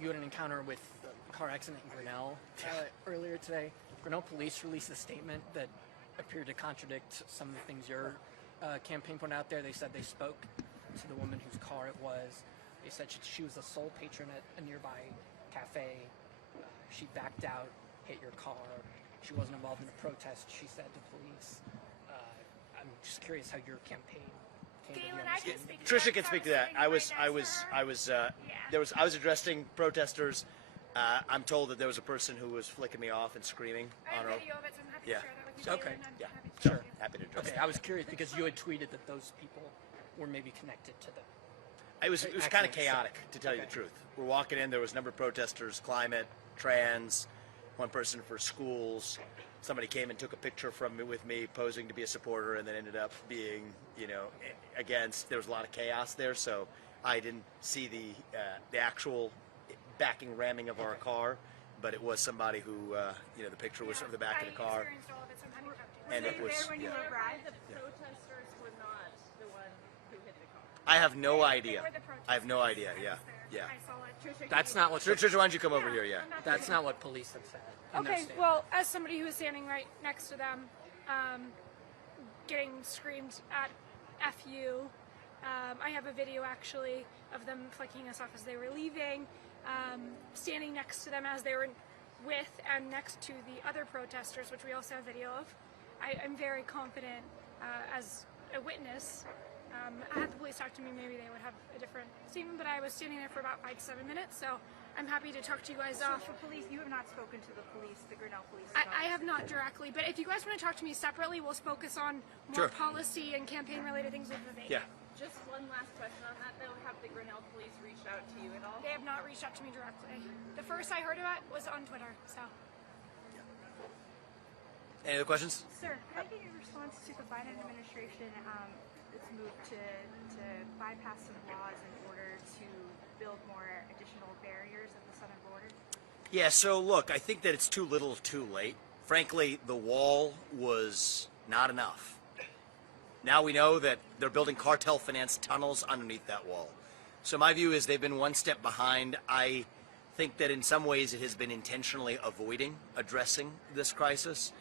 you had an encounter with a car accident in Grinnell earlier today. Grinnell police released a statement that appeared to contradict some of the things your campaign put out there. They said they spoke to the woman whose car it was. They said she was the sole patron at a nearby cafe. She backed out, hit your car. She wasn't involved in a protest, she said to police. I'm just curious how your campaign came to the understanding. Tricia can speak to that. I was addressing protesters. I'm told that there was a person who was flicking me off and screaming. I have a video of it, so I'm happy to share that with you. Okay. Yeah. Sure. Happy to address Okay, that. I was curious because you had tweeted that those people were maybe connected to the... It was kind of Excellent. chaotic, to tell you the truth. We're walking in, there was a number of protesters, climate, trans, one person for schools. Somebody came and took a picture with me posing to be a supporter and then ended up being, against. There was a lot of chaos there, so I didn't see the actual backing ramming of our car, but it was somebody who, the picture was of the back of the car. I experienced all of it, so I'm happy to talk to you. And it was, when you arrived, the protesters were not the one who hit the car. I have no idea. They were the protesters. I have no idea, yeah. I saw it. That's not what... Tricia, why don't you come over here, yeah. That's not what police have said. in their Okay, statement. well, as somebody who was standing right next to them, getting screamed at FU, I have a video actually of them flicking us off as they were leaving, standing next to them as they were with and next to the other protesters, which we also have video of. I'm very confident as a witness. Had the police talk to me, maybe they would have a different statement, but I was standing there for about 5 to 7 minutes, so I'm happy to talk to you guys off. So police, you have not spoken to the police, the Grinnell police? I have not directly, but if you guys want to talk to me separately, we'll focus on more Sure. policy and campaign-related things with Vivek. Yeah. Just one last question on that, though. Have the Grinnell police reached out to you at all? They have not reached out to me directly. The first I heard about was on Twitter, so. Any other questions? Sir, can I get your response to the Biden administration, its move to bypass some laws in order to build more additional barriers at the southern border? Yeah, so look, I think that it's too little too late. Frankly, the wall was not enough. Now we know that they're building cartel-financed tunnels underneath that wall. So my view is they've been one step behind. I think that in some ways it has been intentionally avoiding addressing this crisis.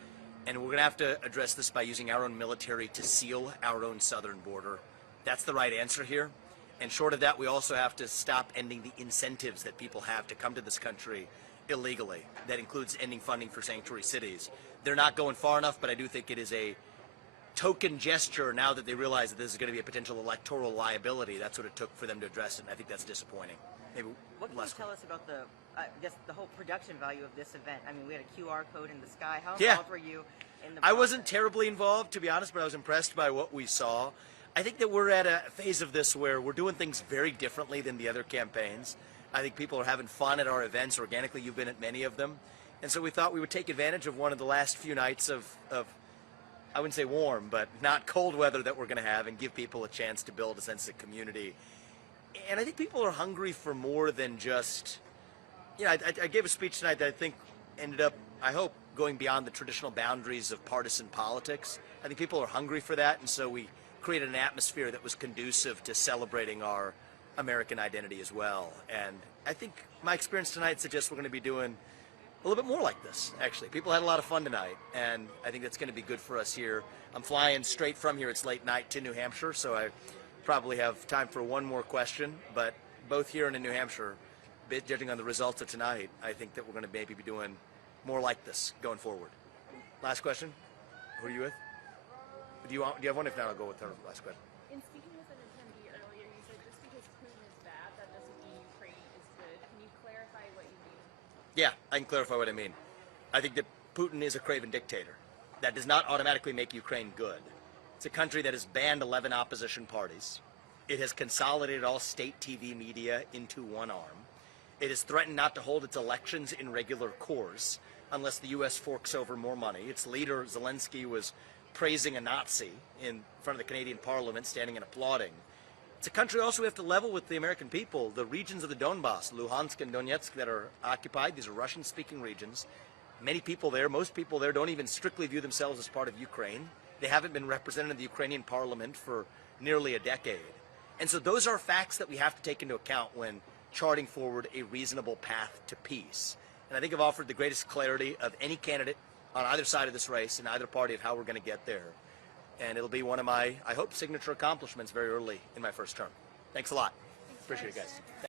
And we're going to have to address this by using our own military to seal our own southern border. That's the right answer here. And short of that, we also have to stop ending the incentives that people have to come to this country illegally. That includes ending funding for sanctuary cities. They're not going far enough, but I do think it is a token gesture now that they realize that this is going to be a potential electoral liability. That's what it took for them to address it, and I think that's disappointing. Maybe What can you tell us about the whole production value of this event? I mean, we had a QR code in the sky. How involved were you in the I wasn't process? terribly involved, to be honest, but I was impressed by what we saw. I think that we're at a phase of this where we're doing things very differently than the other campaigns. I think people are having fun at our events organically. You've been at many of them. And so we thought we would take advantage of one of the last few nights of I wouldn't say warm, but not cold weather that we're going to have and give people a chance to build a sense of community. And I think people are hungry for more than just, I gave a speech tonight that I think ended up, I hope, going beyond the traditional boundaries of partisan politics. I think people are hungry for that, and so we created an atmosphere that was conducive to celebrating our American identity as well. And I think my experience tonight suggests we're going to be doing a little bit more like this, actually. People had a lot of fun tonight, and I think that's going to be good for us here. I'm flying straight from here. It's late night to New Hampshire, so I probably have time for one more question. But both here and in New Hampshire, judging on the results of tonight, I think that we're going to maybe be doing more like this going forward. Last question. Who are you with? Do you have one? If not, I'll go with her last question. In speaking with an attendee earlier, you said just because Putin is bad, that doesn't mean Ukraine is good. Can you clarify what you mean? Yeah, I can clarify what I mean. I think that Putin is a craven dictator. That does not automatically make Ukraine good. It's a country that has banned 11 opposition parties. It has consolidated all state TV media into one arm. It has threatened not to hold its elections in regular course unless the U.S. forks over more money. Its leader, Zelensky, was praising a Nazi in front of the Canadian Parliament, standing and applauding. It's a country also we have to level with the American people. The regions of the Donbass, Luhansk and Donetsk, that are occupied, these are Russian-speaking regions. Many people there, most people there, don't even strictly view themselves as part of Ukraine. They haven't been represented in the Ukrainian Parliament for nearly a decade. And so those are facts that we have to take into account when charting forward a reasonable path to peace. And I think I've offered the greatest clarity of any candidate on either side of this race in either party of how we're going to get there. And it'll be one of my, I hope, signature accomplishments very early in my first term. Thanks a lot. Appreciate it, guys.